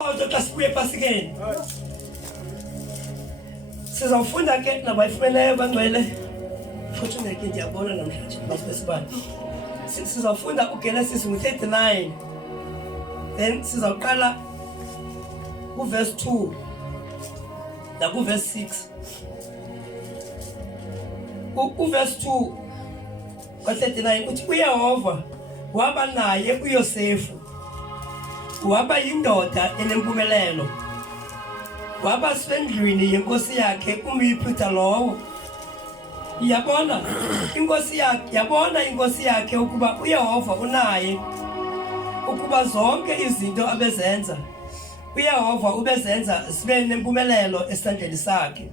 Xa sibuye phasi again. Sizawufunda ke nabayifumeleyo bangcwele. Futhi ngeke ndiyabona namhlanje masibesibani. Sizawufunda uGenesis 39. Then sizawuqala uverse 2 nakuverse 6. Uverse 2 ka39 uthi uYehova waba naye uYosefu. Waba yindoda enempumelelo. Waba sendlwini yenkosi yakhe umYiphutha lowo. Yabona inkosi yakhe ukuba uYehova unaye ukuba zonke izinto abezenza. uYehova ubezenza sibe nempumelelo esandleni sakhe.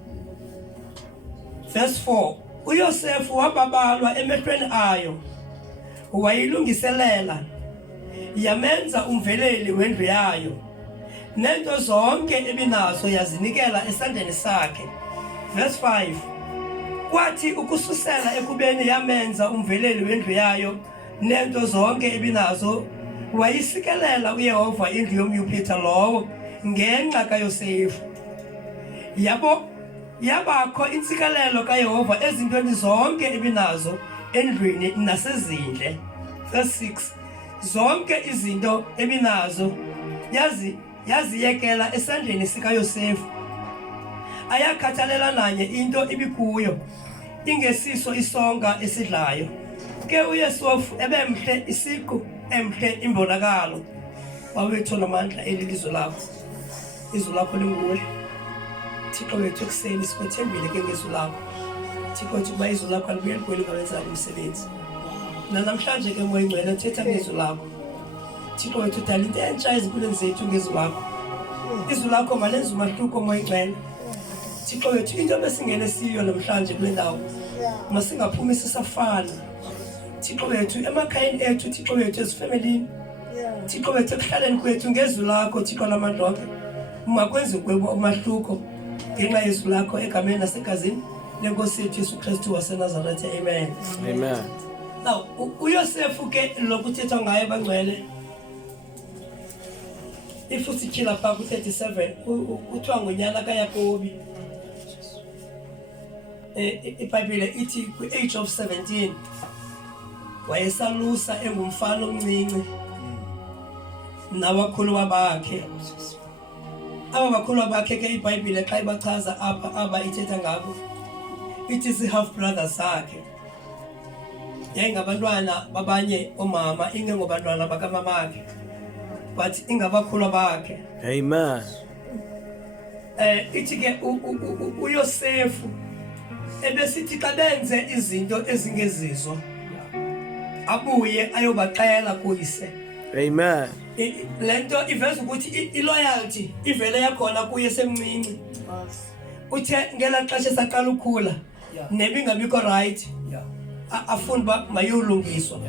Verse 4 uYosefu wababalwa emehlweni ayo. Wayilungiselela yamenza umveleli wendlu yayo. Nento zonke ebinazo yazinikela esandleni sakhe. Verse 5 kwathi ukususela ekubeni yamenza umveleli wendlu yayo nento zonke ebinazo wayisikelela uYehova indlu yomYiphutha lowo ngenxa kaYosefu. Yabakho insikelelo kaYehova ezintweni zonke ebinazo endlwini nasezindle. Verse 6 zonke izinto ebinazo yaziyekela esandleni sikaYosefu. Ayakhathalela nanye into ibikuyo ingesiso isonka esidlayo. Ke uYosefu ebemhle isiqu emhle imbonakalo. Wawethu namandla elilizwe lakho. Izwi lakho linguwe. Thixo wethu ekuseni sikwethembile ke ngezwi lakho. Thixo wethu kuba izwi lakho alibuyeli kuwena kawenza umsebenzi. Namhlanje ke moya ngcwele uthetha ngezwi lakho. Thixo wethu dala into entsha ezimpilweni zethu ngezwi lakho. Izwi lakho malenza umahluko moya ngcwele. Thixo wethu into besingene siyo namhlanje kule ndawo. Masingaphumi sisafana. Thixo wethu emakhayeni ethu, Thixo wethu ezifemelini. Thixo wethu ekuhlaleni kwethu ngezwi lakho Thixo lamadlozi. Makwenze kuwebo umahluko ngenxa yezwi lakho egameni nasegazini lenkosi yethu Yesu Kristu waseNazaretha. Amen. Amen. Now uYosefu ke lokuthetha ngaye bangcwele. Ifuthi khila pha ku37 kuthiwa ngonyana kaYakobi. iBhayibhile ithi ku-age of 17 wayesalusa engumfana omncinci nabakhulu bakhe. Abakhulu bakhe ke iBhayibhile xa ibachaza aba ithetha ngabo ithi si half brothers sakhe. Yayingabantwana babanye omama ingengobantwana bakamamakhe but ingabakhulu bakhe. Amen. Ithi ke uYosefu ebesithi xa benze izinto ezingezizo abuye ayobaxela kuyise. Amen. Lento iveza ukuthi iloyalty ivele yakhona kuye semncinci. Uthe ngela xesha saqala ukukhula nebingabikho right afuna ba mayolungiswa.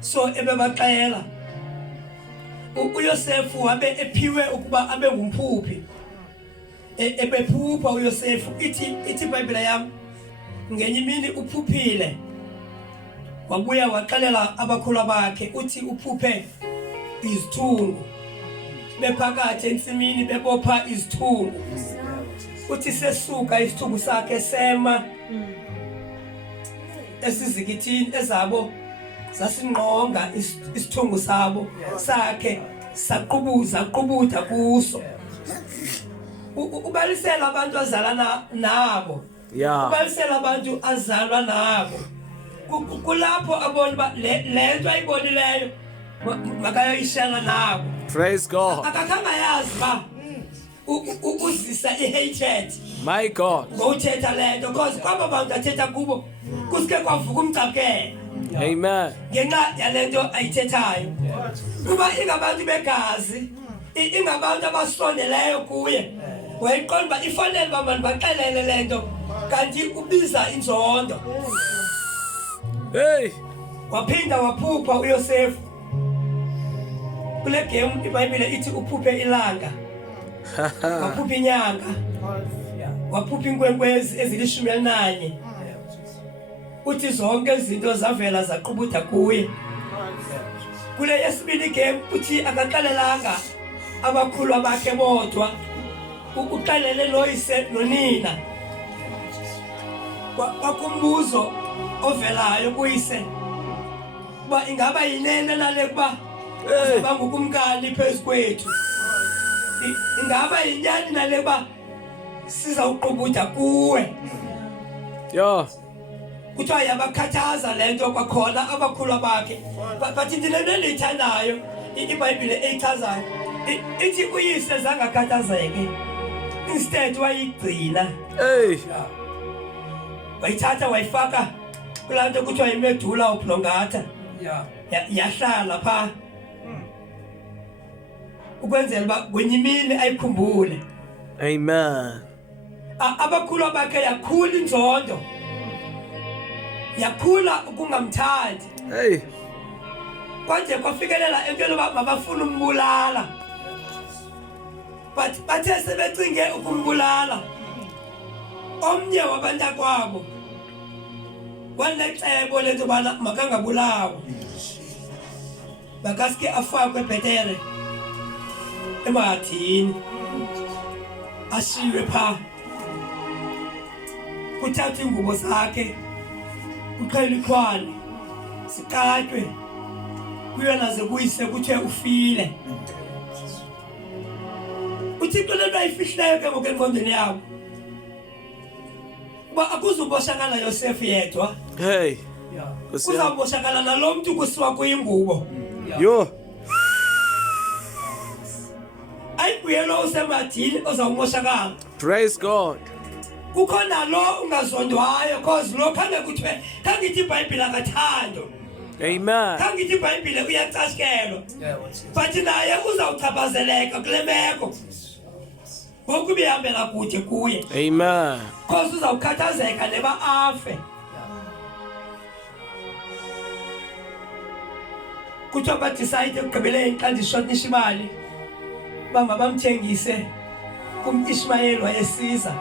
So ebebaxela uYosefu wabe ephiwe ukuba abe ngumphuphi. Ebephupha uYosefu ithi iBhayibhile yami ngenye imini uphuphile. Wabuya waxelela abakhulu bakhe uthi uphuphe izithungu bephakathi ensimini bebopha izithungu. Uthi sesuka isithungu sakhe sema esizikithini ezabo zasinqonga isithungu sabo sakhe saqubutha kuso. Ubalisela abantu azalana nabo. Ubalisela abantu azalwa nabo. Kulapho abona ba lento ayibonileyo makayoyishela nabo. Praise God. Akakhanga yazi ba uzisa ihatred. My God. Ngothetha lento because kwaba bantu athetha kubo kusike kwavuka umcakelo. Amen. Ngenxa yalento ayithethayo. Kuba ingabantu begazi, ingabantu abasondeleyo kuye. Wayiqonda ba ifanele babantu baxelele lento kanti ubiza inzondo. Hey. Waphinda waphupha uYosefu. Kule game iBhayibhile ithi uphuphe ilanga. Waphupha inyanga. Waphupha inkwenkwezi ezili11. Uthi zonke izinto zavela zaqubutha kuye. Kule yesibili game uthi akaqalelanga abakhulu bakhe bodwa uqalele loyise nonina kwakumbuzo ovelayo kuyise ba ingaba yinene nale kuba uzoba ngukumkani phezukwethu ingaba yinyani nale kuba siza uqubutha kuwe Yeah. kuthiwa yabakhathaza lento kwakhona abakhulu bakhe bathi ndilento endiyithandayo iBhayibhile eyichazayo ithi uyise zangakhathazeke instead wayigcina Hey. wayithatha wayifaka kulaa nto kuthiwa yimedula oblongata yahlala phaa ukwenzela uba kwenye imini ayikhumbule. Amen. Abakhulu bakhe yakhula inzondo yakhula ukungamthandi Hey. kwanje kwafikelela entweni mabafuna umbulala but bathe sebecinge ukumbulala omnye wabantakwabo wanecebo lento bana makangabulawa bakaske afakwe bhetere emahathini ashiwe phaa kuthathwa ingubo zakhe kuqhelikhwane sikatwe kuyo naze kuyise kuthe ufile uThixo lento ayifihleyo ke ngokwengqondweni yabo kuba akuzuboshakala Yosefu yedwa. Hey. Kuzaboshakala nalo mntu kusiwa kuyingubo. Yo. Ayibuyelo usemathini ozawumoshakala. Praise God. Kukhona lo ungazondwayo cause lo khange kuthiwe kangithi iBhayibhile akathando. Amen. Kangithi iBhayibhile uyacashikelwa. But naye uzawuchaphazeleka kule meko. Ngoku bihambela kude kuye. Amen. Cause uzawukhathazeka neba afe. Kuthiwa badicide ekugqibeleni xa ndishotnisha imali bamthengise kumIshmayeli wayesiza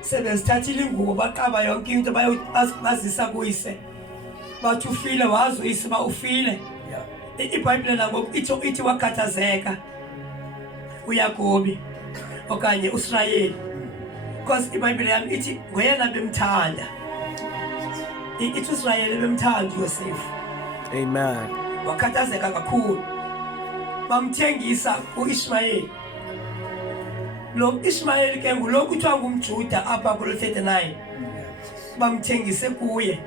sebezithathile ingubo baqaba yonke into bazisa kuyise bathi ufile wazi uyise ba ufile. iBhayibhile nangoku ithi wakhathazeka uYakobi okanye uIsrayeli because iBhayibhile yami ithi ngoyena bemthanda ithi uIsrayeli bemthanda uYosefu. Amen. Wakhathazeka kakhulu bamthengisa uIshmayeli. Lo Ishmayeli ke ngulo kuthiwa ngumJuda apha kulo 39 bamthengise kuye.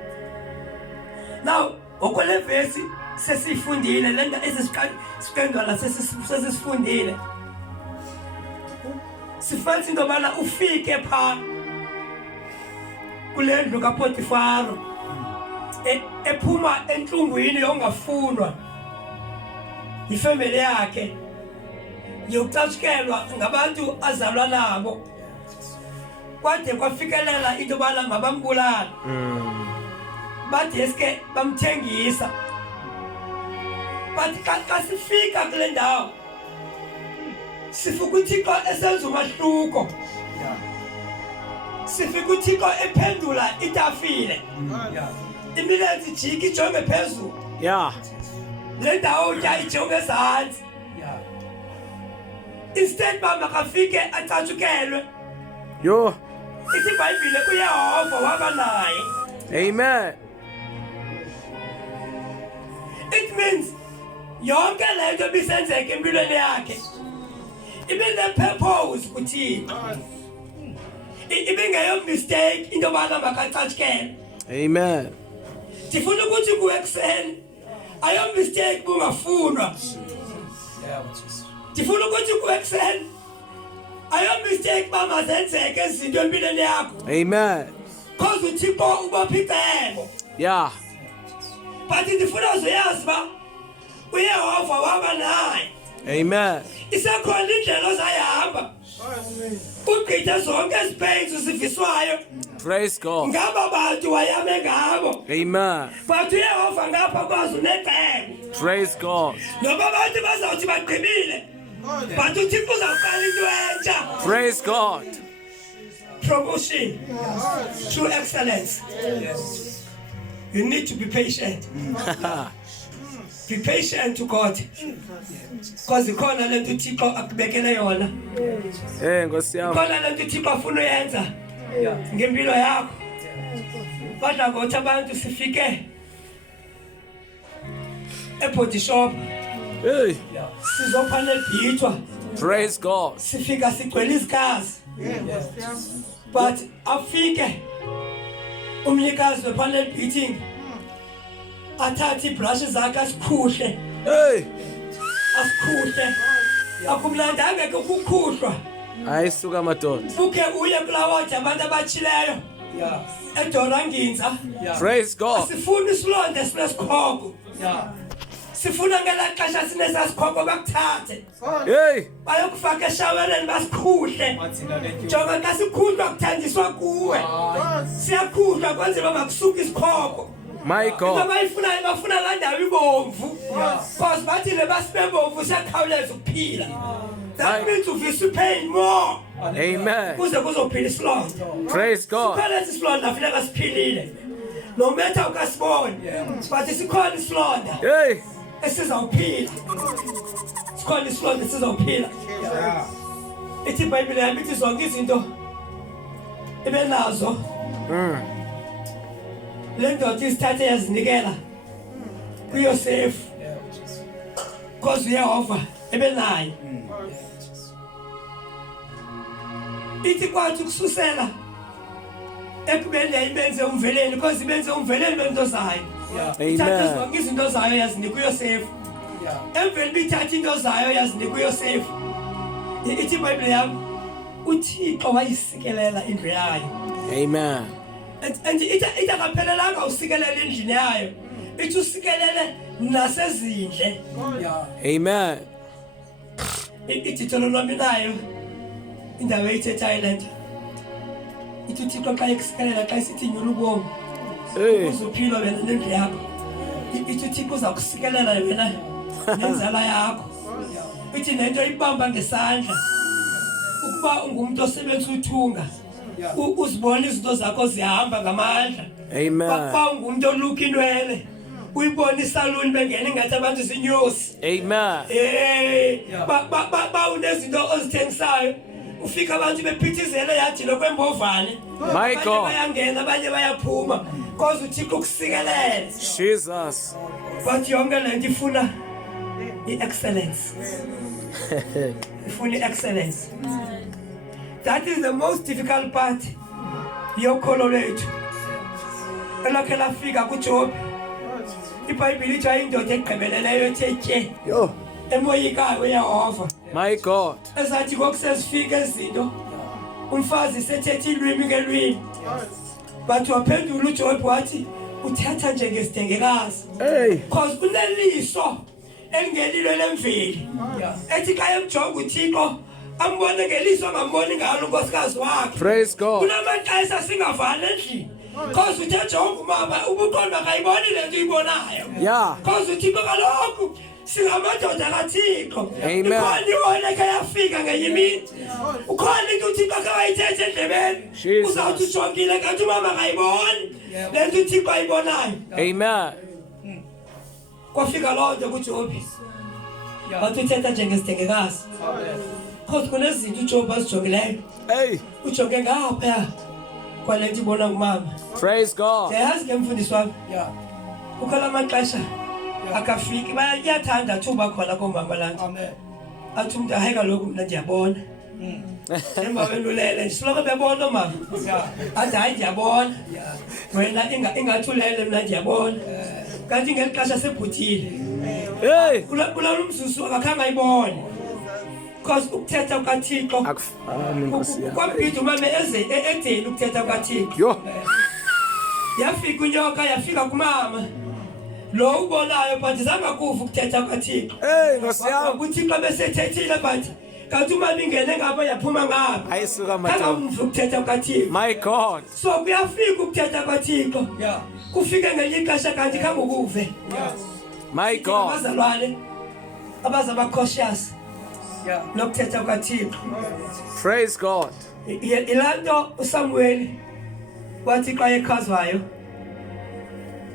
Now okwele verse sesifundile lento esisiqendwana sesifundile sifanele into bana ufike pha kule ndlu kaPotifaro ephuma enhlungwini yongafunwa ifamily yakhe yokucatshikelwa ngabantu azalwa nabo kwade kwafikelela into bana mabambulala bathi eske bamthengisa bathi xa sifika kule ndawo sifika uThixo esenza umahluko sifika uThixo ephendula itafile imilenze ijike ijonge phezulu Yeah. le ndawo utya ijonge ezantsi instead bama kafike acatshukelwe. Yo. Ithi iBhayibhile uYehova waba naye. Amen. It means yonke lento bisenzeka empilweni yakhe ibine purpose kuthini ibingeyo mistake into bana makacatshukele. Amen. Ndifuna ukuthi kuwe ekseni ayo mistake bungafunwa. Ndifuna ukuthi kuwe ekseni ayo mistake bamazenzeke izinto empilweni yakho. Amen. Cause uThixo ubopha icebo. Yeah. But ndifuna uzoyazi ba uYehova waba naye. Amen. Isekhona indlela ozayihamba ugqithe zonke izipains uziviswayo Praise God. ngaba bantu wayame ngabo. Amen. But uYehova ngapha kwazi unecebo Praise God. noba abantu bazawuthi baqhibile but uThixo uzawuqala into entsha. Praise God. Promotion through excellence. You need to be patient. Be patient to God. Because ikhona lento uThixo akubekele yona. Nkosi yami. Ikhona lento uThixo afuna uyenza ngempilo yakho. Badla ngokuthi abantu sifike e-body shop. Hey. Sizophana ebhithwa. Praise God. Sifika sigcwele izikhazi. But afike umnikazi we-panel beating athathe ibrush zakhe asikhuhle. Hey. Asikhuhle. Akumlanda angeke ukukhuhlwa. Ayisuka madoda. Uke uye kulawodi abantu abatshileyo. Edoranginza. Praise God. Sifuna isilonda sinesikhoko. Sifuna ngelaa xesha sinesasikhoko bakuthathe. Hey. Bayokufaka eshawereni basikhuhle. Jonga xa sikhuhlwa kuthandiswa kuwe. Siyakhuhlwa kwenzela makusuka isikhoko. My God. Abayifunayo bafuna laa ndawo ibomvu. Because bathi le basibebomvu siyakhawuleza ukuphila. That means uvisa pain more. Amen. Kuze kuzophila isilonda. Praise God. Sikhona isilonda funeka siphilile. No matter ukasibone. But sikhona isilonda. Hey. Esizawuphila. Sikhona isilonda esizawuphila. Ithi iBhayibhile yami ithi zonke izinto ebenazo. Le ndoda isithathe yazinikela kuYosefu. Because uYehova ebenayo. Ithi kwathi ukususela ekubeni yayibenze umveleni because ibenze umveleni bento zayo. Ithathe zonke izinto zayo yazinika uYosefu. Emveni bithatha into zayo yazinika uYosefu. Ithi iBhayibhile yami uThixo wayisikelela indlu yayo. Amen. And ithi akaphelelanga usikelela endlini yayo. Ithi usikelele nasezindle. Amen. Ithi tholo lwami nayo indawo ethethayo lento. Ithi uThixo xa ekusikelela xa isithi nyula ubomi. Hey. Uzophila wena nendlu yakho. Ithi uThixo uza kusikelela wena nenzala yakho. Ithi nento ibamba ngesandla. Ukuba ungumuntu osebenza uthunga. Uzibona izinto zakho zihamba ngamandla. Amen. Bakuba ungumuntu oluka inwele. Uyibona isaluni bengena ngathi abantu zinyosi. Amen. Ba unezinto ozithengisayo. Ufika abantu bephithizele yathi lokwembovane. My God. Bayangena abanye bayaphuma. Because uThixo ukusikelele. Jesus. But yonke lento ifuna i-excellence. Ifuna i-excellence. That is the most difficult part yokholo lwethu. Elakhe lafika kuJob. iBhayibhile ithi ayindoda egqibeleleyo ethe Yo. emoyikayo uYehova. My God. Ezathi kokusezifika izinto umfazi sethethe ilwimi ngelwimi. But waphendula uJob wathi uthatha njengesidengekazi. Hey. Because kuneliso elingelilo lemveli. Ethi xa emjonga uThixo ambone ngeliso ngamboni ngalo unkosikazi wakhe. Praise God. Kunamaxesha singavani endlini. Because uthe jonga umama ubuqonda akayiboni lento uyibonayo. Yeah. Because uThixo kaloku singamadoda kaThixo. Amen. Ikhona iwona ekayafika ngenye imini. Ukhona into uThixo akayithethe endlebeni. Jesus. Uzawuthi ujongile kanti umama akayiboni lento uThixo ayibonayo. Amen. Kwafika loo nto kuJob. Bathi uthetha njengesidengekazi. Because kunezinto uJob azijongileyo. Hey. Ujonge ngaphaya kwalento ibona ngumama. Praise God. Yazi ke mfundisi wami. Kukhona amaxesha akafiki bayathanda thuba khona komama lanto. Amen. Athi umuntu aheka lokhu mina ndiyabona. Emva welulele nje siloko bebona mama. Athi hayi ndiyabona. Wena ingathulele mina ndiyabona. Kanti ngelixesha sebhuthile. Hey. Kula umzuzu akakhange ayibone. Because ukuthetha kukaThixo Akufani Nkosi yami. kwabhida umama edeni ukuthetha kukaThixo. Yo. Yafika unyoka yafika kumama. Lo ubonayo but zanga kuva ukuthetha kukaThixo. Hey Nkosi yami. uThixo besethethile but kanti umama ingene ngapha yaphuma ngapha. Ayisuka madoda. Kangamva ukuthetha kukaThixo. My God. So kuyafika ukuthetha kukaThixo. Kufike ngelinye ixesha kanti kangokuve. My God. Abazalwane abazaba cautious. Lokuthetha kukaThixo. Praise God. Ilanto uSamuel wathi xa ekhazwayo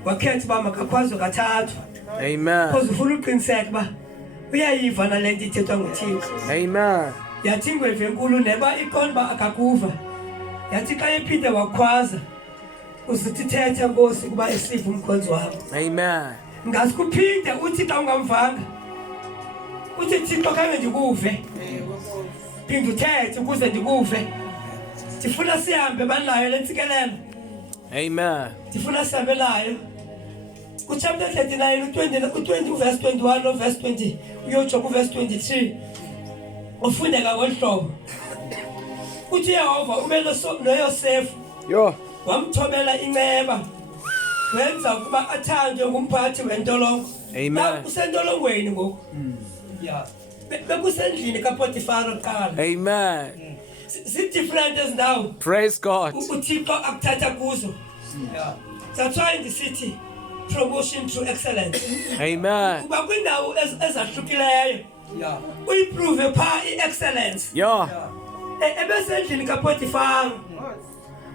wakhetha uba makakhwazwe kathathu. Amen. Because ufuna uqiniseka uba uyayiva nale nto ithethwa nguThixo. Amen. Yathi ingwevu enkulu neba iqonda uba akakuva, yathi xa ephinde wakhwaza uzithi thetha Nkosi kuba esiva umkhonzi wakho. Amen. Ngazi kuphinde uthi xa ungamvanga uthi Thixo khange ndikuve, phinde uthethe ukuze ndikuve. Ndifuna sihambe banayo le ntsikelelo. Amen. Ndifuna sihambe nayo kuchapter 39 u20 verse 21 no verse 20 uyotsho ku verse 23 ufundeka ngohlobo. Uthi Yehova ube noYosefu Yo. wamthobela inceba wenza ukuba athandwe ngumphathi wentolongo. Amen. Usentolongweni ngoku. Yeah. Bekusendlini kaPotifaro qala. Amen. Si-different ezindawo Praise God. uThixo akuthatha kuzo. Yeah. That's why in the city promotion through excellence. Amen. Kuba kwindawo ezahlukileyo. Yeah. Uyiprove pha i-excellence. Yo. Ebesendlini kaPotifaro.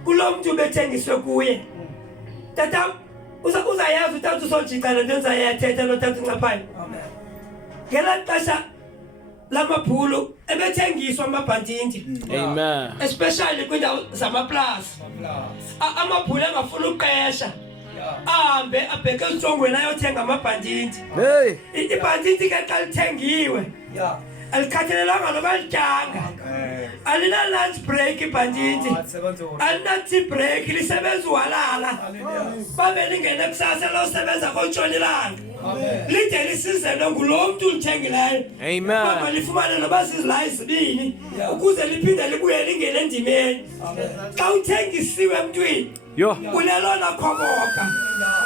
Kulo muntu bethengiswe kuye. Tata uzayazi uthatha usojika lento enzayathetha nothatha incaphayo. Amen. Ngela xesha lamabhulu ebethengiswa amabhantindi. Amen. Especially kwindawo zamaplaza. Amabhulu engafuna uqesha. Ahambe abheke eSongweni ayothenga amabhantindi. Hey. Ibhantindi ke xa lithengiwe. Yeah. Alikhathalelanga noba lityanga. Alina lunch break ibhantindi. Alina tea break lisebenza uhalala. Babe lingene kusasa losebenza kontshonilanga. Lide lisizelwe ngulo muntu ulithengileyo. Amen. Baba lifumane noba sizila izibini ukuze liphinde libuye lingene endimeni. Xa uthengisiwe emntwini ulelona khoboka.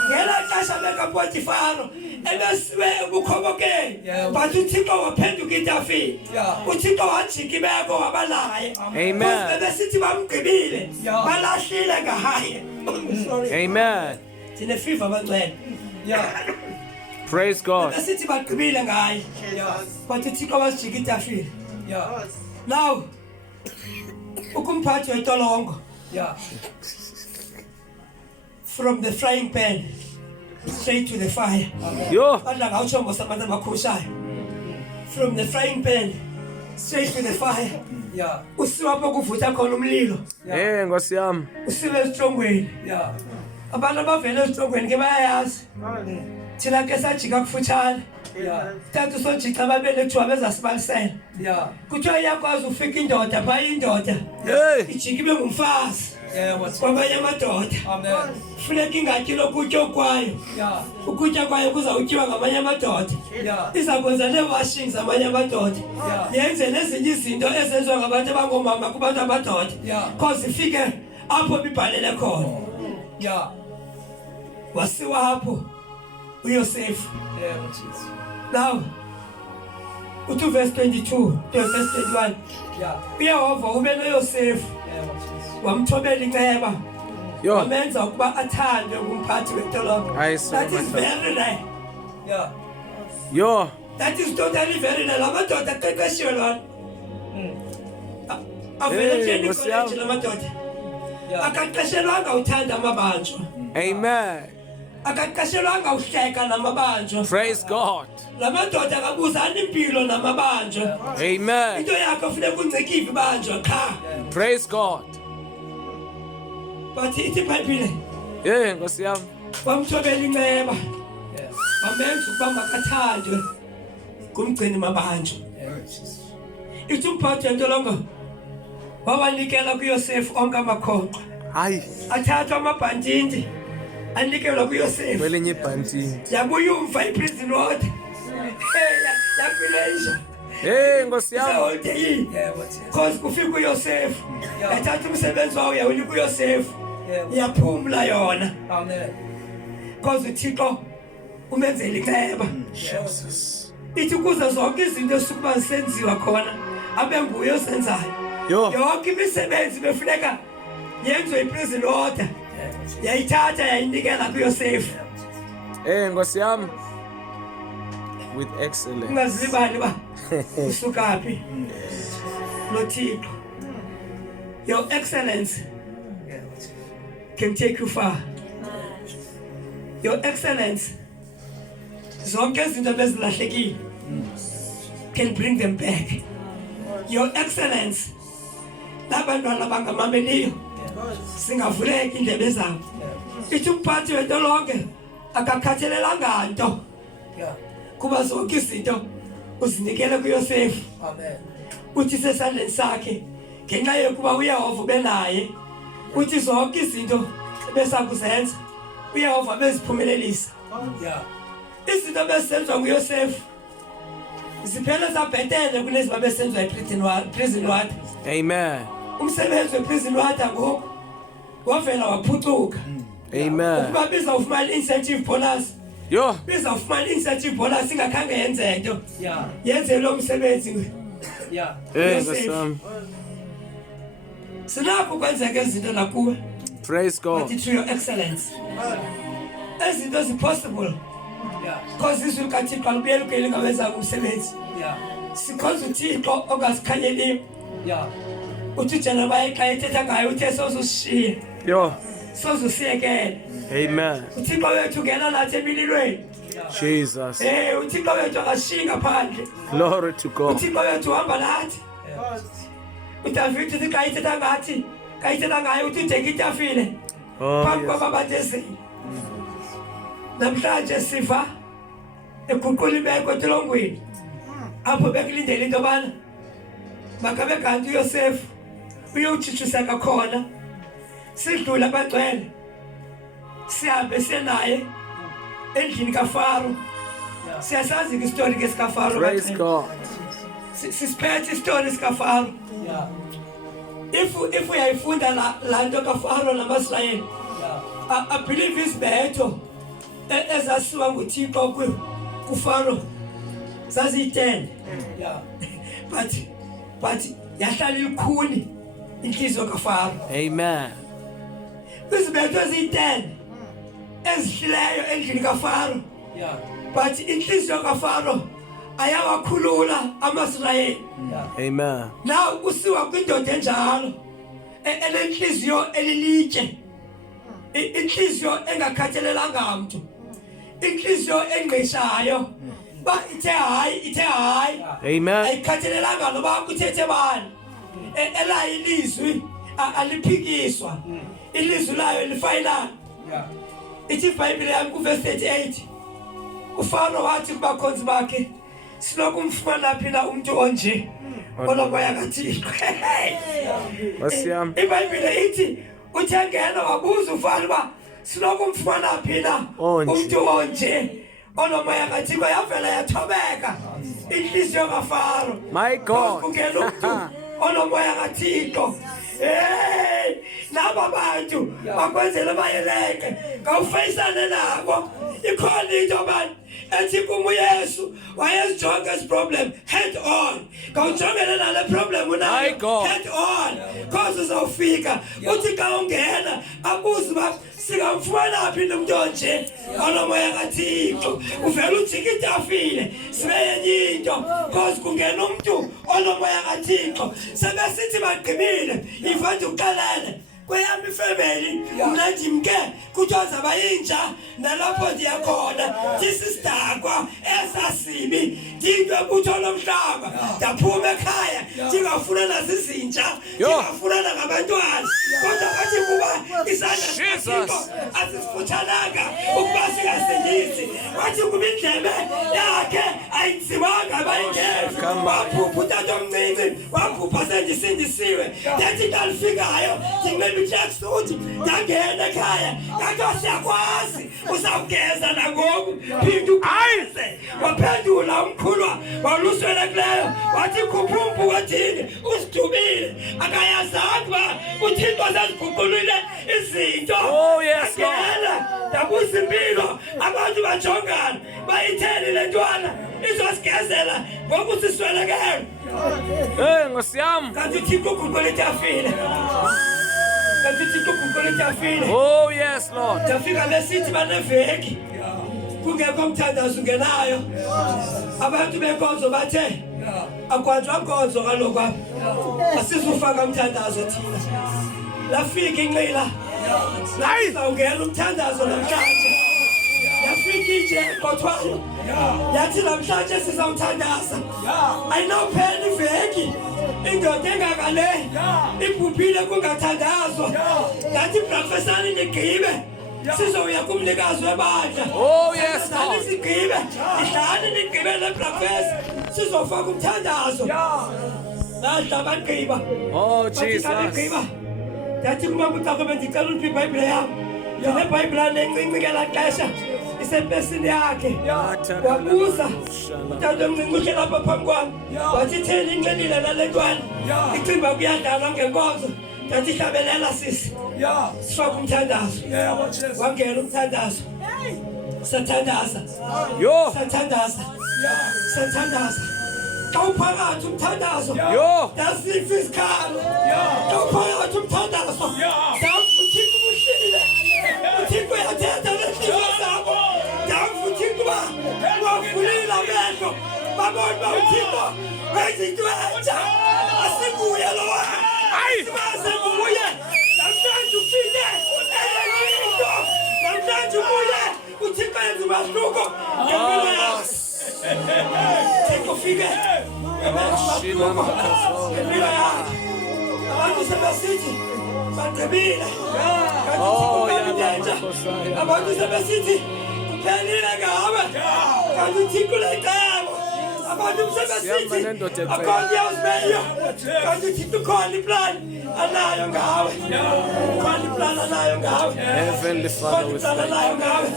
Ngela xesha bekaPotifaro ebesiwe ukukhobokeni but uThixo waphenduka itafile. uThixo wajika ibeko wabalaye. Amen. Besithi bamgqibile balahlile ngaye. Amen. Sine FIFA abangcwele. Praise God. Besithi bagqibile ngaye but uThixo wajika itafile. Now ukumphathi wetolongo. From the frying pan straight to the fire. Yo. From the frying pan straight to the fire. Usiwa apho kuvutha khona umlilo. Nkosi yami. Usiwe esitrongweni. Abantu abavela esitrongweni ke bayayazi. Thina ke sajika kufutshane. Tata usojika babele kuthiwa bezasibalisela. Kuthiwa iyakwazi ufika indoda phaa indoda. Ijika ibe ngumfazi. Kwabanye amadoda. Funeka ingatyi lokutya okwayo. Ukutya kwayo kuzawutyiwa ngamanye amadoda. Izakwenza nee-washing zamanye amadoda. Yenze nezinye izinto ezenziwa ngabantu abangoomama kubantu amadoda. Because ifike apho bibhalele khona. Wasiwa apho uYosefu. Now uthi verse 22 to verse 21. uYehova ube noYosefu wamthobela inceba wamenza ukuba athandwe ngumphathi wentolongo. That is very rare. Yo. That is totally very rare. Lamadoda aqeqeshiwe lona. Avele training college lamadoda. Akaqeshelwanga uthanda amabanjwa. Amen. Akaqeshelwanga uhleka namabanjwa. Praise God. Lamadoda akabuzana impilo namabanjwa. Amen. Into yakho kufuneka uncikive ibanjwa qha. Praise God. But ithi iBhayibhile Nkosi yami. wamthobela inceba. Wamenza ukuba makathandwe ngumgcini mabanjwa. Ithi umphathi wentolongo wawanikela kuYosefu onke amakhonkco. Hayi. Athathwa amabhantindi anikelwa kuYosefu. Kwelinye ibhantindi. Yabuya umva iprison ward. Yakuleisha. Nkosi yami. Because kufika uYosefu. Yathatha umsebenzi wawo yawunika uYosefu. Yaphumla yona. Amen. Because uThixo umenzela inceba. Jesus. Ithi kuze zonke izinto esukuba zisenziwa khona abe nguye osenzayo. Yonke imisebenzi befuneka yenziwe iprison order. Yayithatha yayinikela kuYosefu. Nkosi yami. With excellence. Ungazibali ba usukaphi noThixo. Your excellence can take you far. Your excellence zonke izinto bezilahlekile can bring them back. Your excellence, labantwana bangamameliyo singavuleka indlebe zabo. Ithi umphathi wento lonke akakhathalelanga nto kuba zonke izinto uzinikele kuYosefu. Amen. Uthi sesandleni sakhe ngenxa yokuba uYehova benaye, uthi zonke izinto besakuzenza uYehova beziphumelelisa. Yeah. Izinto besenziwa nguYosefu ziphela zabhetele kunezi babesenziwa prison water. Amen. Umsebenzi weprison water ngoku wavela waphucuka. Amen. Ukuba biza ufumana incentive bonus. Yo. Biza ufumana incentive bonus ingakhange yenze into. Yeah. Yenze lo msebenzi. Yeah. Ngosiyami. Sinakho kwenzeka izinto nakuwe. Praise God. But through your excellence. Izinto possible. Yeah. Because this will kaThixo alubuyela ukuyela ngawenza umsebenzi. Yeah. Sikhoza uThixo ongasikhanyeliyo. Yeah. Uthi jana bayixa ethetha ngayo uthe sozushiya. Yo. Sozusiyekela. Amen. uThixo wethu ungena nathi emililweni. Jesus. uThixo wethu akashiyi ngaphandle. Glory to God. uThixo wethu uhamba nathi. uDavid uthi xa ithetha ngathi, xa ithetha ngayo uthi udeke itafile. Phambi kwabantu ezini. Namhlanje siva eguqula ibeko entolongweni apho bekulindele into yobana makabe kanti uYosefu uyowutshitshuseka khona, sidlule abagcwele sihambe siye naye endlini kaFaro. Siyasazi istori ngesikafaro. Praise God. Sisiphethe istori sikaFaro. Yeah. If uyayifunda la nto kaFaro namaSirayeli, I believe isibetho ezasiwa nguThixo kuFaro zaziyi-10. Yeah. but yahlala ilukhuni inhliziyo kaFaro. Amen. Izibetho eziyi-10 ezihlileyo endlini kaFaro. Yeah. But inhliziyo kaFaro ayawakhulula amaSirayeli. Yeah. Amen. Now usiwa kwindoda enjalo enenhliziyo elilitshe, inhliziyo engakhathalelanga mntu, inhliziyo engqishayo. Ba ithe hayi. Amen. Ayikhathalelanga noba kuthethe bani. Ela ilizwi aliphikiswa. Ilizwi layo lifinal. Yeah. Ithi iBhayibhile yami kuverse 38. uFaro wathi kubakhonzi bakhe, sinokumfumana phi na umuntu onje onomoya kaThixo. Ngosiyami. iBhayibhile ithi uthi angena wabuza uFaro uba sinokumfumana phi na umuntu onje onomoya kaThixo. Yavela yathobeka inhliziyo kaFaro. My God. Kungena umuntu onomoya kaThixo. Laba bantu bakwenzela bayeleke ngawufayisane nabo. Ikhona into abantu ethi kuma uYesu wayezijonga ezi problem head on. Ngawujongene nale problem unayo head on, cause uzawufika. Uthi xa ungena abuze uba singamfumana phi umuntu onje onomoya kaThixo. Uvela ujika itafile sibe yenye into, cause kungena umuntu onomoya kaThixo. Sebesithi bagqibile ivanti uqalele kweyami ifamily mna ndimke kuthiwa zabayinja nalapho ndiyakhona ndisisidakwa esasibi ndingwebutho lomhlaba. Ndaphuma ekhaya ndingafuna nazizinja, ndingafuna nangabantwana, kodwa kathi kuba isandla sikaThixo asisifuthananga ukuba singasindisi. Wathi kuba indlebe yakhe ayitsimanga bayingeva. Waphupha utatomncinci, waphupha sendisindisiwe. Ndathi xa lifikayo ndinxiba itracksuit ndangena ekhaya ngathi siyakwazi uzawugeza nangoku phinda ugeze. Waphendula umkhulwa waluswelekileyo wathi khuphumpu wathini usidubile. Akayazanga uba uThixo seziguqulile izinto. Agela ndabuza impilo abantu bajongana bayitheni le ntwana izosigezela ngoku siswelekele. Ngosiyami. Kanti uThixo uguqula itafile. Oh yes Lord. Tafika lesithi baneveki kungekho umthandazo ungenayo. Abantu benkonzo bathe akwanjwa nkonzo kaloku apha, asizufaka umthandazo thina. Lafika inqila, sizawungena umthandazo namhlanje. yafika inje eqothwayo yathi namhlanje sizawuthandaza ayinophela iveki indoda engakale ibhubhile kungathandazwa yathi brafesani nigqibe sizoya kumnikazi webandla Oh, yes, Lord. sigqibe ihlani nigqibe le brafesi sizofaka umthandazo nadla bagqiba Oh, Jesus. yathi kuma uThixo ndicela uliphi iBhayibhile yami le Bhayibhile encinci ngela xesha isempesini yakhe wabuza uThixo omncinci uhle lapha phambi kwami wathi theni inxelile nale ntwana icimba kuyadala ngenkonzo yathi hlabelela sisi sifaka umthandazo wangena umthandazo sathandaza Yo. sathandaza sathandaza xa uphakathi umthandazo Yo. yasifa isikhalo xa uphakathi umthandazo uThixo ubuhlile uThixo yathetha nehliziyo zabo uThixo wavulile amehlo babona uba uThixo wenza into entsha asibuye lowa simaze nguye namhlanje ufike enye into namhlanje ubuye uThixo yenza umahluko ngempilo yakho Thixo ufike ngempilo yakho abantu sebesithi bagqibile Oh, abantu sebesithi kuphelile ngawe kanti uThixo ulecebo abantu sebesithi akhona yazimeyo kanti uThixo ukhona iplan anayo ngawe ukhona iplan anayo ngawe Heavenly Father, we iplan thank anayo ngawe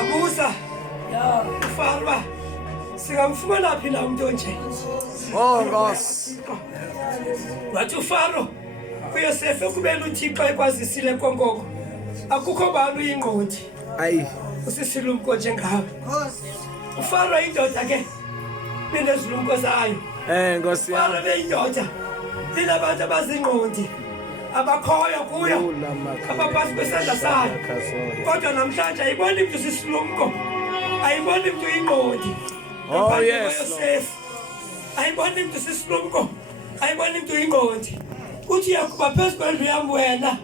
abusa ufarwa singamfumana phi na umuntu onje you. Oh, Nkosi. wathi uFaro uYosefe kubela uThixo ekwazisile konkoko akukho bantu uyingqondi Ayi. usisilumko njengawe uFaro indoda ke binezilumko zayo Nkosi Faro yami. beyindoda binabantu abazingqondi abakhoyo kuyo abaphansi kwesandla sayo kodwa namhlanje ayiboni mntu sisilumko ayiboni mntu ingqondi Oh, yes, Yosefe ayiboni mntu sisilumko ayiboni mntu ingqondi kuthi yakuba phezu kwendlu yam wena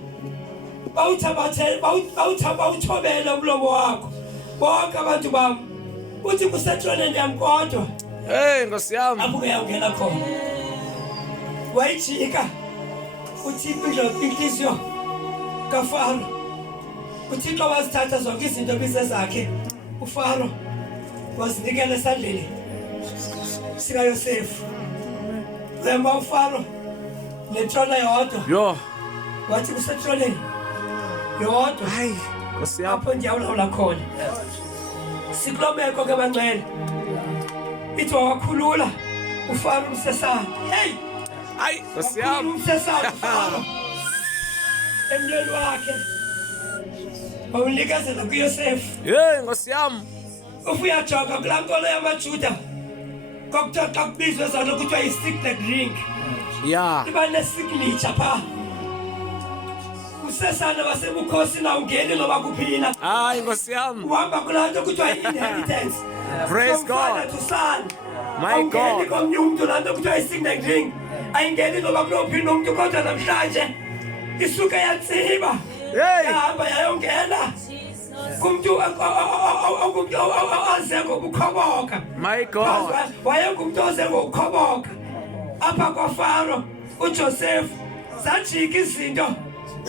bawuthobele umlomo wakho bonke abantu bam uthi kusetroneni yam kodwa Nkosi yami. apho uyawungena khona wayijika uThixo inhliziyo kaFaro uThixo wazithatha zonke izinto bizezakhe uFaro wazinikela esandleni sikaYosefu wema uFaro netrona yodwa Yo. wathi kusetroneni yodwa Hayi. Nkosi yami. apho ndiyawulawula khona sikulomeko ke bangcwele ithi wakhulula uFaro umsesane hey Ayi. Nkosi wakhulula yami. umsesane uFaro emlweni wakhe wawunikezela kuYosefu Nkosi yami. ufuyajoga kulaa nkolo yamajuda kwakuthiwa xa kubizwe ezalo kuthiwa yi-signet ring Yeah. iba nesignature phaa usesane wasebukhosini awungeni noba kuphina Hayi, Nkosi yami. uhamba kulaa nto kuthiwa yi-inheritance Praise From father God. to son My awungeni God. komnye umntu laa nto kuthiwa yi-signet ring ayingeni noba kulophi nomntu kodwa namhlanje isuke yatsiba Hey. yahamba yayongena kumntu aze ngokukhoboka My God. wayengumntu oze ngokukhoboka apha kwaFaro uJosefu zajika izinto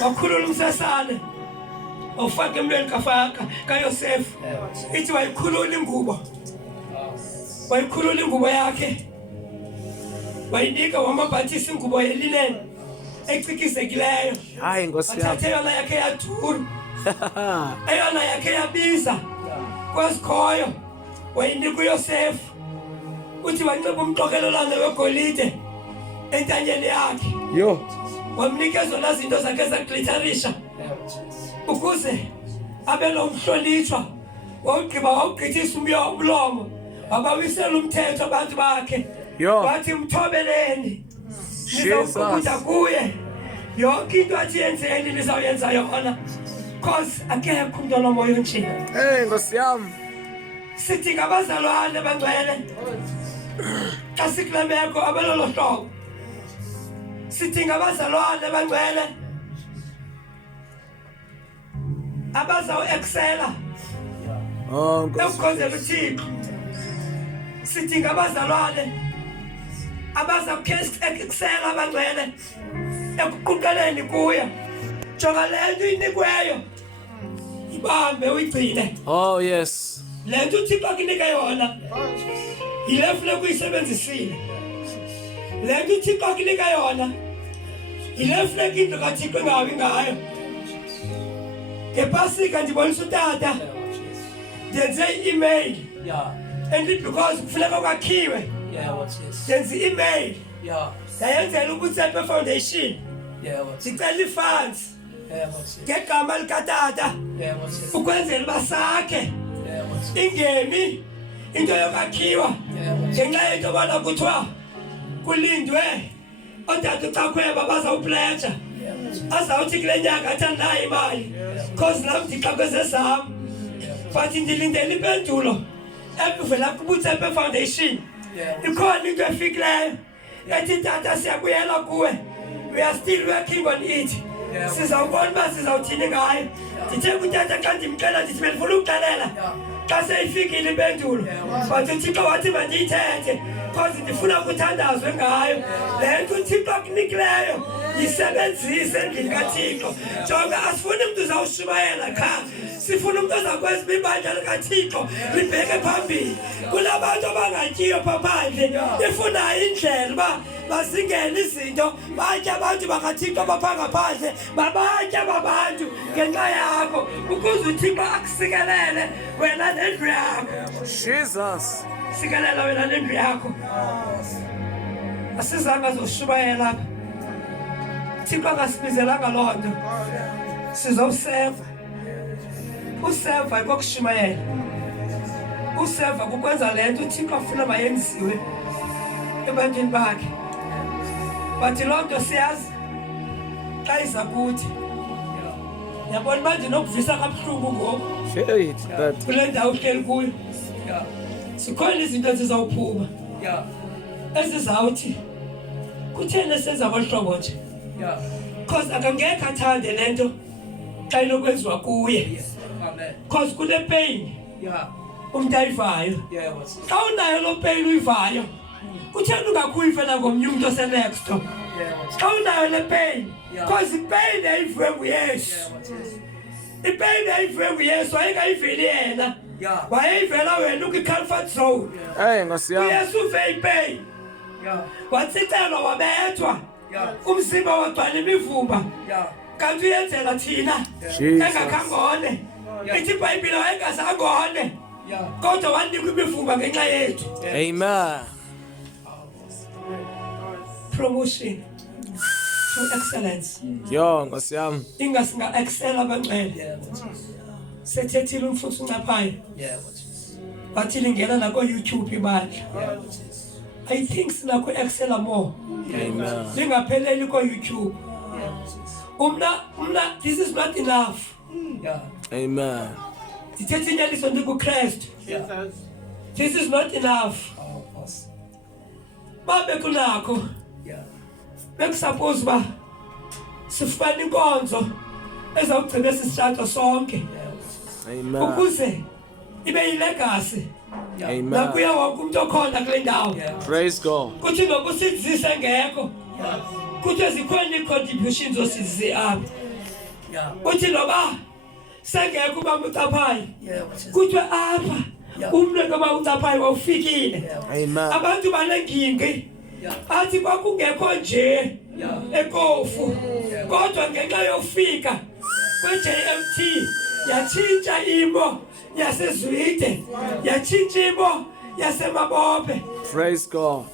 wakhulula umsesane wawufaka emlweni kaYosefu ithi wayikhulula ingubo yakhe wayinika wamabhathisa ingubo yelineni ecikizekileyo Hayi, Nkosi yami. wathatha eyona yakhe yaduru eyona yakhe yabiza kwezikhoyo wayinika uYosefu uthi wanxiba umqokelelane wegolide entanyeni yakhe Yo. wamnika ezona zinto zakhe zaglitterisha ukuze abe nomhlonitshwa wawugqithisa umlomo wabawisela umthetho abantu bakhe Yo. wathi mthobeleni nizawuqukuda kuye yonke into athi yenzeni nizawuyenza yona cause akekho umntu onomoya onje Nkosi yami. sidinga abazalwane bangcwele xa sikule meko abelolo hlobo sidinga abazalwane bangcwele abazawuexcela Oh, Nkosi. Ekukhonzela uThixo. Sidinga abazalwane abazakusela abangcwele ekuquqeleni kuyo. Jonga lento inikweyo. Ibambe uyigcine. Oh, yes. Lento uThixo akunika yona. Ilefule kuyisebenzisile. Lento uThixo akunika yona. Ilefule into kaThixo engawi ngayo. Ngepasika ndibonisa utata. Ndenze i-email. Yeah. And because kufuneka kwakhiwe. Yeah, what's this? Ndenze i-email. Yeah. Ndayenzela uThixo Foundation. Yeah, what's this? Sicela i-funds. Yeah, what's this? Ngegama likatata. Yeah, what's this? Ukwenzela basakhe. Yeah, what's this? Ingemi into yokwakhiwa. Yeah, what's this? Ngenxa yento bana kuthiwa kulindwe otata uCakwebe bazawupleja. Yeah, what's this? Azawuthi kule nyanga athanayo imali. Cause nam ndixakweze zam. But ndilindele impendulo evela kubuThixo Foundation. Ikhona into efikileyo ethi tata siyabuyela kuwe. We are still working on it. Sizawubona uba sizawuthini ngayo. Ndithe kutata xa ndimxela ndithi bendifuna ukuxelela xa seyifikile impendulo. But uThixo wathi mandiyithethe cause ndifuna kuthandazwe ngayo. Le nto uThixo akunikileyo yisebenzise endlini kaThixo. Jonga asifuni umntu uzawushumayela qha. Sifuna umuntu ozakwenza ibandla likaThixo libheke phambili. Kunabantu abangatyiyo phandle befuna indlela uba bazingene izinto batya abantu bakaThixo bapha ngaphandle babatya babantu ngenxa yakho ukuze uThixo akusikelele wena nendlu yakho. Jesus. Sikelela wena nendlu yakho. Asizanga zoshumayela lapha. Thixo akasibizelanga loo nto. Sizowuseva. Useva kokushumayela. Useva kukwenza lento uThixo afuna mayenziwe ebantwini bakhe. Bathi loo nto siyazi xa iza kuthi. Yabona uba ndinokuvisa kabuhlungu ngoku Shit, that. kule ndawo uhleli kuyo. Yeah. Zikhona izinto ezizawuphuma Yeah. ezizawuthi kutheni esenza ngolu hlobo nje. Yeah. Cause akangekho athande le nto xa inokwenziwa kuye. Amen. Cause kule pain Yeah. umntu ayivayo. Yeah, what's this? Xa unayo loo pain uyivayo kutheni ungakuyivela ngomnye umntu osenext. Yeah, what's this? Xa unayo le pain cause ipain ayivuwe nguYesu. Yeah, what's this? Ipain ayivuwe nguYesu ayingayiveli yena. Yeah. Wayeyivela wena ukwi-comfort zone. Hey, Nkosi yami. uYesu uve ipain Yeah. watsicelwa wabethwa Yeah. umzimba wagcwala imivumba Yeah. kanti uyenzela thina Jesus. engakhangone. Ithi iBhayibhile wayengazangone Yeah. kodwa wanikwa imivumba ngenxa yethu. Amen. Promotion to excellence. Yo, Nkosi yami. Ingasinga excel abangcwele. Yeah, what's this? Sethethile umfuthu uncaphayo. Yeah, what's this? Wathi lingena nako YouTube ibandla. Yeah, what's this? I think sinako excel more. Amen. Lingapheleli ko YouTube. Yeah, what's this? Umna this is not enough. Yeah. Amen. Ndithethe inyaniso ndikuKristu. Yeah. This is not enough. Oh, boss. Babe kunako Yeah. bekusuppose ba sifumana inkonzo ezawugcina sisitshato sonke Yeah, what's this? Amen. ukuze ibe yilegacy Amen. nakuye wonke umuntu okhona kule ndawo. Yeah. Praise God. Kuthi nokusizisa ngekho Yeah. kuthi zikhona ii-contributions osizize apha. Yeah. Kuthi noba sengekho uba ucaphayo Yeah, what's this? kuthiwe apha umntu ngoba ucaphayo wawufikile. Amen. Abantu banengingi Yeah. bathi kwakungekho nje Yeah. ekofu kodwa ngenxa yofika kwe-JMT yatshintsha imo yasezwide yatshintsha imo yasemabophe. Praise God.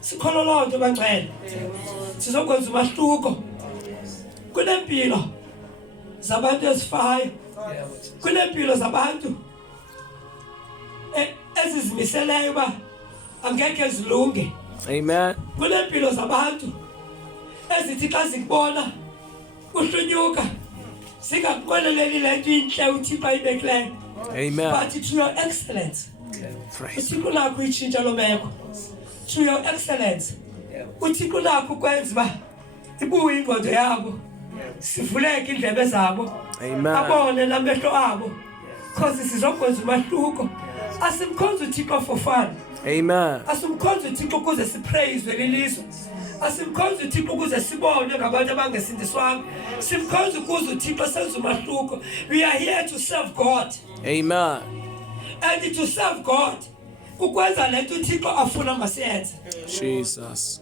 Sikhona loo nto bangcwele sizokwenza umahluko kunempilo zabantu ezifayo, Yeah, what's this? kunempilo zabantu ezizimiseleyo uba angeke zilunge. Amen. Kunempilo zabantu ezithi xa zikubona uhlunyuka singakuqoleleli le nto intle uThixo ayibekileyo. Amen. But to your excellence Praise uThixo unakho uyitshintsha lo meko. To your excellence Yeah. uThixo unakho ukwenza uba ibuye ingqondo yabo sivuleke indlebe zabo Amen. abone namehlo abo Because sizokwenza umahluko. Asimkhonza uThixo for fun. Amen. Asimkhonza uThixo ukuze sipraise lelizwe. Asimkhonza uThixo ukuze sibonwe ngabantu abangesindiswanga. Simkhonza ukuze uThixo senze umahluko. We are here to serve God. Amen. And to serve God kukwenza lento uThixo afuna masiyenze. Jesus.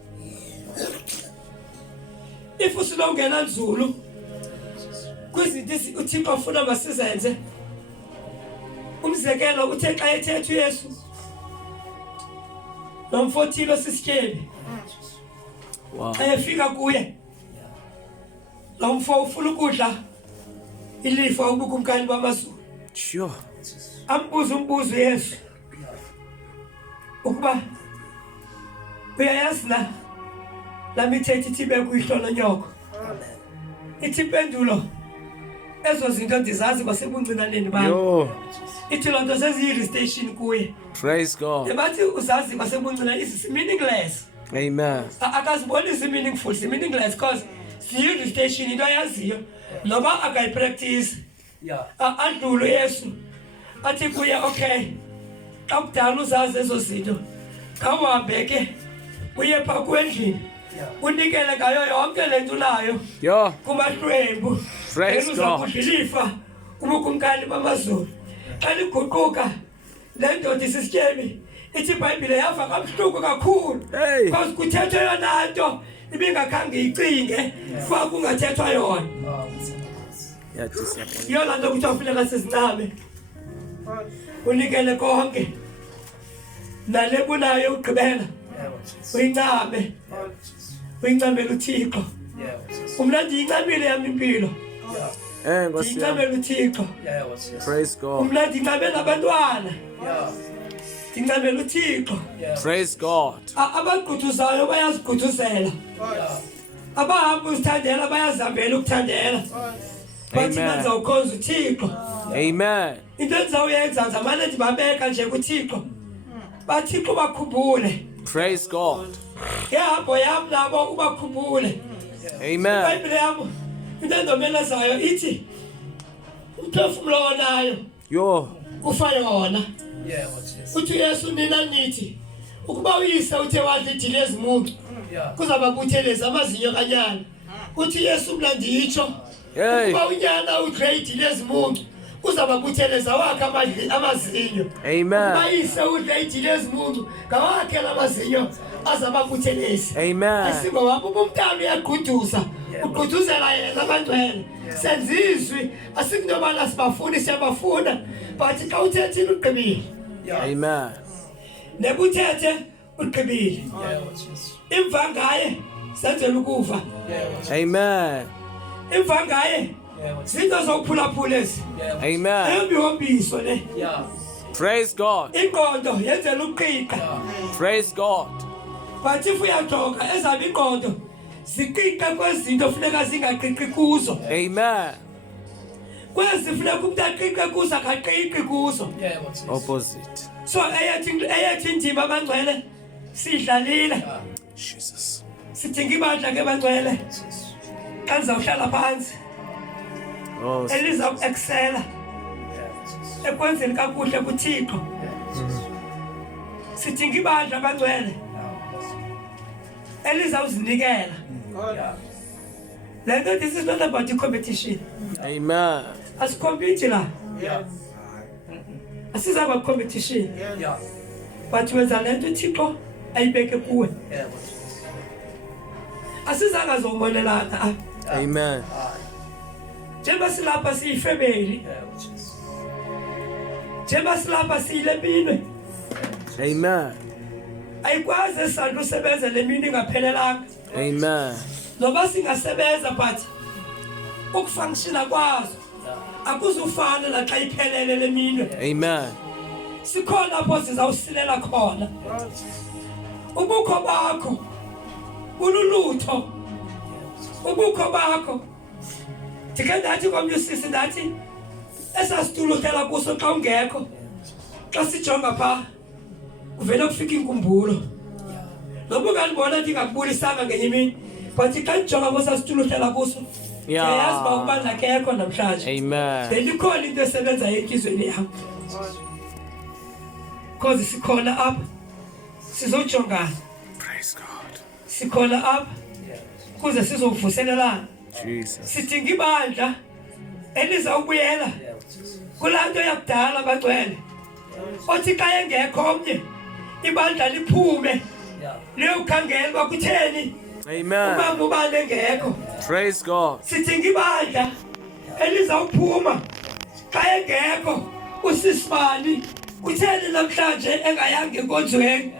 If usilongena nzulu kwizinto uThixo afuna masizenze. Umzekelo uthe xa ethetha uYesu nomfothilo sisityeni. Wow. Xa efika kuye lo mfo ufuna ukudla ilifa ubukumkani bamazulu. Sure. Ambuza umbuzo Yesu ukuba uyayazi la mithetho ithi bekuyihlola nyoko. Ithi impendulo ezo zinto ndizazi kwasebuncinaneni bami. Yo. Ithi lonto seziyi-station kuye. Praise God. Ebathi uzazi kwasebuncinaneni is meaningless. Amen. Akazibonisi meaningful, si meaningless because siyi-station into ayaziyo noba akayipractice. Yeah. Adlule Yesu athi kuye okay xa kudala uzazi ezo zinto khawuhambe ke uye phaa kwendlini unikele ngayo yonke le nto unayo Yo. kumahlwembu. Praise Uza God. kudlilifa ubukumkani bamazulu. Xa liguquka le ndoda isisityebi ithi iBhayibhile yava kabuhlungu kakhulu Hey. because kuthethwa yona nto ibingakhange icinge kuba kungathethwa yona. Yeah, disappointed. Yona nto kuthiwa funeka sizinqabe unikele konke nale bunayo ugqibela uyinqabe uyincamele uThixo. Umna ndiyincamile yami impilo ndiyincamele uThixo. Praise God. Umna ndincamele abantwana ndincamele uThixo. Praise God. Abagquthuzayo bayazigquthuzela abahamba uzithandela bayazihambela ukuthandela. Bathi Amen. ndizawukhonza uThixo. Amen. Into endizawuyenza ndizamane ndibabeka nje kuThixo baThixo bakhumbule Praise God. ihambo yam nabo ubakhumbule. Amen. iBhayibhile yam into endomelezayo ithi umphefumlo onayo Yo. kufa yona. Uthi uYesu nina nithi ukuba uyise uthe wadla idili ezimuncu kuzababutheleza amazinyo kanyana. Uthi uYesu mna nditsho Hey. ukuba unyana udle idili ezimuncu kuzababutheleza wakhe amazinyo. Amen. Bayise udle idili ezimuncu ngawakhe la mazinyo azababutheleza. Amen. Asingo wabo umntana uyagquduza ugquduzela yena abantwana senzizwi asingnobana sibafuni siyabafuna but xa uthethile ugqibile. Amen. Nebuthethe ugqibile imva ngaye senzela ukuva. Amen. Imva ngaye zinto zokuphulaphula ezi Amen. ayombiwombiso le. Praise God. Ingqondo yenzela uqiqa Praise God. but if uyajonga ezabo ingqondo ziqiqe kwezinto funeka zingaqiqi kuzo. Amen. Kwezi funeka umuntu aqiqe kuzo akaqiqi kuzo. Opposite. So eyathi indima abangcwele sidlalile Jesus. sidinga ibandla ke bangcwele xa ndizawuhlala phansi Oh, eliza ku-excela ekwenzeni kakuhle kuThixo. Sidinga ibandla abangcwele elizawuzinikela. Le nto this is not about i-competition. Amen. Asikhompiti la asizaba competition but wenza le nto uThixo ayibeke kuwe. Asizanga zomonelana Amen. njengoba silapha siyifemeli njengoba silapha siyile minwe Amen. ayikwazi esisanda usebenza le mini ingaphelelanga Amen. noba singasebenza but ukufunctiona kwazo akuzufana naxa iphelele le minwe. Amen. Sikhona apho sizawusilela khona. Ubukho bakho bululutho. Ubukho bakho ndike ndathi komnye usisi ndathi esasitulo uhlala kuso xa ungekho xa sijonga phaa kuvele kufika inkumbulo. Noba ungandibona ndingakubulisanga ngenye imini but xa ndijonga kwesasitulo uhlala kuso Siyazi uba ubandla akekho namhlanje. Amen. Belikhona into esebenza enhlizweni yakho. Cause sikhona apha. Sizojongana. Praise God. Sikhona apha. Kuze sizovuselelana. Jesus. Sidinga ibandla elizawubuyela kulanto yakudala bagcwele. Othi xa engekho omnye ibandla liphume liyokhangela uba kutheni Amen. ubaba ubani engekho. Praise God. Sidinga ibandla elizawuphuma xa engekho usisibani kutheni namhlanje engayanga enkonzweni.